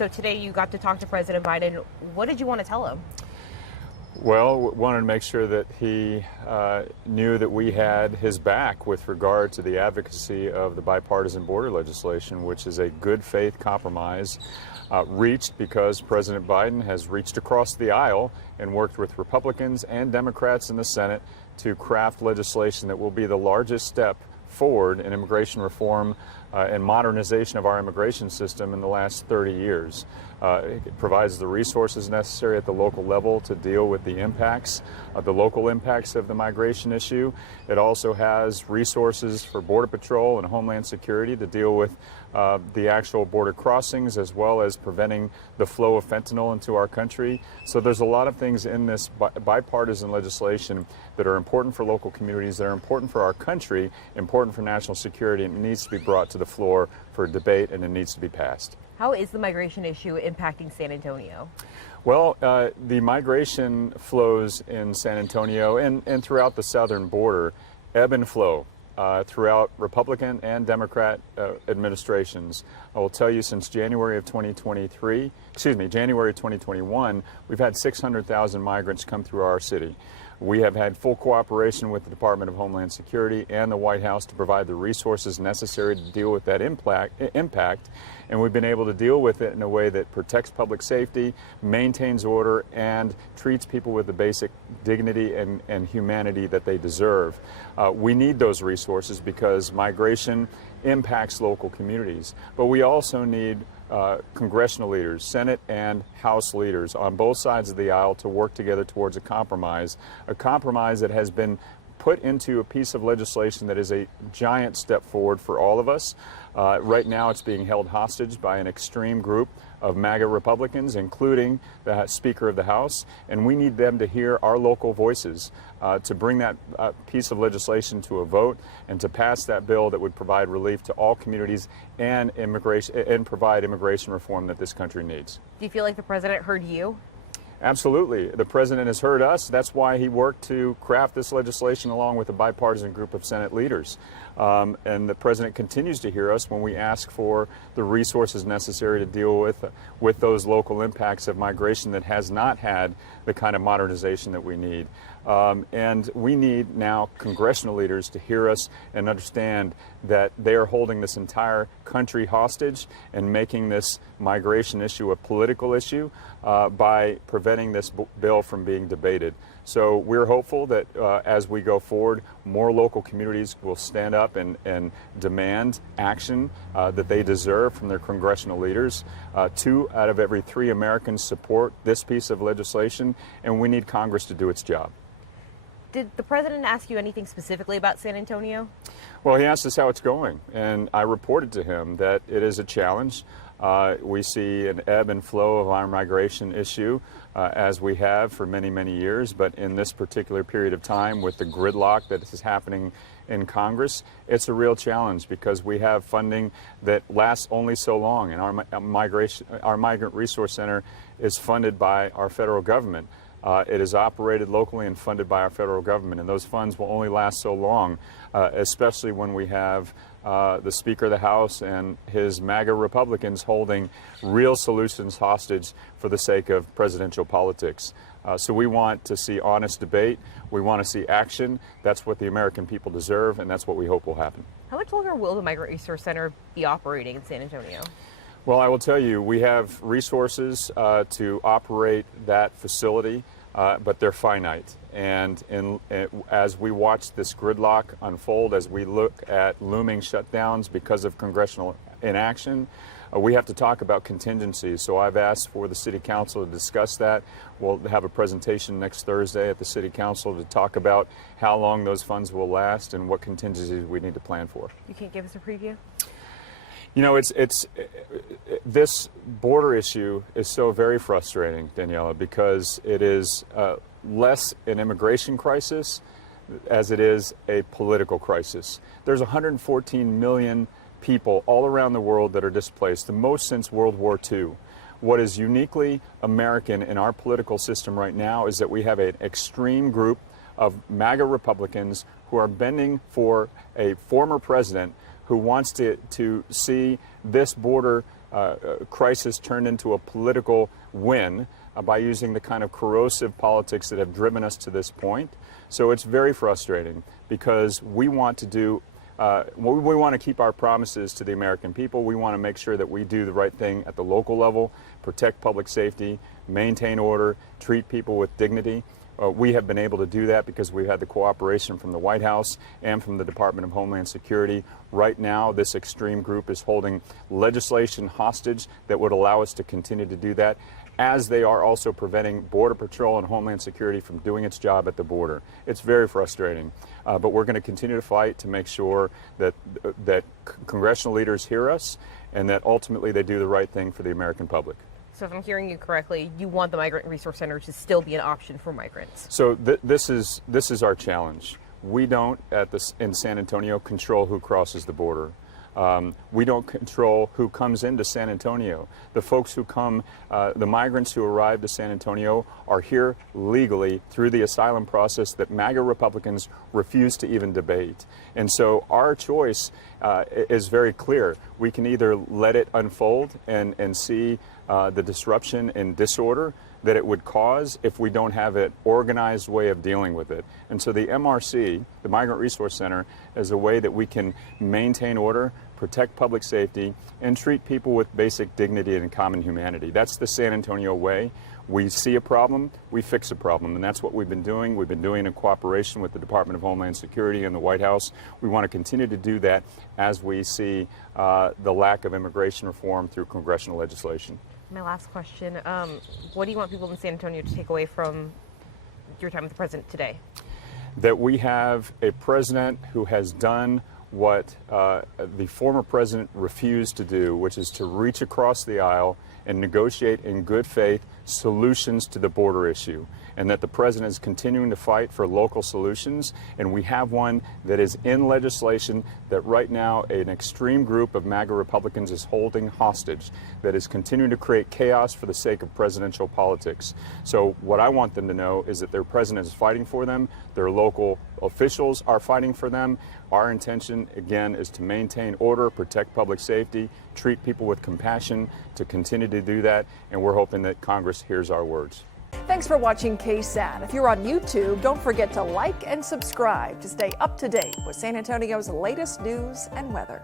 So today you got to talk to President Biden. What did you want to tell him? Well, wanted to make sure that he knew that we had his back with regard to the advocacy of the bipartisan border legislation, which is a good faith compromise reached because President Biden has reached across the aisle and worked with Republicans and Democrats in the Senate to craft legislation that will be the largest step forward in immigration reform and modernization of our immigration system in the last 30 years. It provides the resources necessary at the local level to deal with the impacts, the local impacts of the migration issue. It also has resources for Border Patrol and Homeland Security to deal with the actual border crossings, as well as preventing the flow of fentanyl into our country. So there's a lot of things in this bipartisan legislation that are important for local communities, that are important for our country, important for national security, and it needs to be brought to the floor for debate, and it needs to be passed. How is the migration issue impacting San Antonio? Well, the migration flows in San Antonio and throughout the southern border ebb and flow throughout Republican and Democrat administrations. I will tell you, since January 2021, we've had 600,000 migrants come through our city. We have had full cooperation with the Department of Homeland Security and the White House to provide the resources necessary to deal with that impact, and we've been able to deal with it in a way that protects public safety, maintains order, and treats people with the basic dignity and humanity that they deserve. We need those resources because migration impacts local communities, but we also need congressional leaders, Senate and House leaders on both sides of the aisle to work together towards a compromise that has been put into a piece of legislation that is a giant step forward for all of us. Right now it's being held hostage by an extreme group of MAGA Republicans, including the Speaker of the House, and we need them to hear our local voices to bring that piece of legislation to a vote and to pass that bill that would provide relief to all communities and provide immigration reform that this country needs. Do you feel like the president heard you? Absolutely. The president has heard us. That's why he worked to craft this legislation along with a bipartisan group of Senate leaders. And the president continues to hear us when we ask for the resources necessary to deal with those local impacts of migration that has not had the kind of modernization that we need. And we need now congressional leaders to hear us and understand that they are holding this entire country hostage and making this migration issue a political issue by preventing this bill from being debated. So we're hopeful that as we go forward, more local communities will stand up and demand action that they deserve from their congressional leaders. 2 out of every 3 Americans support this piece of legislation, and we need Congress to do its job. Did the president ask you anything specifically about San Antonio? Well, he asked us how it's going, and I reported to him that it is a challenge. We see an ebb and flow of our migration issue as we have for many, many years, but in this particular period of time with the gridlock that is happening in Congress, it's a real challenge because we have funding that lasts only so long, and our Migrant Resource Center is funded by our federal government. It is operated locally and funded by our federal government, and those funds will only last so long, especially when we have the Speaker of the House and his MAGA Republicans holding real solutions hostage for the sake of presidential politics. So we want to see honest debate. We want to see action. That's what the American people deserve, and that's what we hope will happen. How much longer will the Migrant Resource Center be operating in San Antonio? Well, I will tell you, we have resources to operate that facility, but they're finite. And as we watch this gridlock unfold, as we look at looming shutdowns because of congressional inaction, we have to talk about contingencies. So I've asked for the City Council to discuss that. We'll have a presentation next Thursday at the City Council to talk about how long those funds will last and what contingencies we need to plan for. You can't give us a preview? You know, this border issue is so very frustrating, Daniela, because it is less an immigration crisis as it is a political crisis. There's 114 million people all around the world that are displaced, the most since World War II. What is uniquely American in our political system right now is that we have an extreme group of MAGA Republicans who are bending for a former president who wants to see this border crisis turned into a political win by using the kind of corrosive politics that have driven us to this point. So it's very frustrating because we want to do we want to keep our promises to the American people. We want to make sure that we do the right thing at the local level, protect public safety, maintain order, treat people with dignity. We have been able to do that because we've had the cooperation from the White House and from the Department of Homeland Security. Right now, this extreme group is holding legislation hostage that would allow us to continue to do that, as they are also preventing Border Patrol and Homeland Security from doing its job at the border. It's very frustrating, but we're going to continue to fight to make sure that congressional leaders hear us and that ultimately they do the right thing for the American public. So if I'm hearing you correctly, you want the Migrant Resource Center to still be an option for migrants. So this is our challenge. We don't, in San Antonio, control who crosses the border. We don't control who comes into San Antonio. The folks who come, the migrants who arrive to San Antonio are here legally through the asylum process that MAGA Republicans refuse to even debate. And so our choice is very clear. We can either let it unfold and see the disruption and disorder that it would cause if we don't have an organized way of dealing with it. And so the MRC, the Migrant Resource Center, is a way that we can maintain order, protect public safety, and treat people with basic dignity and common humanity. That's the San Antonio way. We see a problem, we fix a problem, and that's what we've been doing. We've been doing in cooperation with the Department of Homeland Security and the White House. We want to continue to do that as we see the lack of immigration reform through congressional legislation. My last question, what do you want people in San Antonio to take away from your time with the president today? That we have a president who has done what the former president refused to do, which is to reach across the aisle and negotiate in good faith solutions to the border issue, and that the president is continuing to fight for local solutions. And we have one that is in legislation that right now an extreme group of MAGA Republicans is holding hostage, that is continuing to create chaos for the sake of presidential politics. So what I want them to know is that their president is fighting for them, their local officials are fighting for them. Our intention, again, is to maintain order, protect public safety, treat people with compassion, to continue to do that, and we're hoping that Congress hears our words. Thanks for watching KSAT. If you're on YouTube, don't forget to like and subscribe to stay up to date with San Antonio's latest news and weather.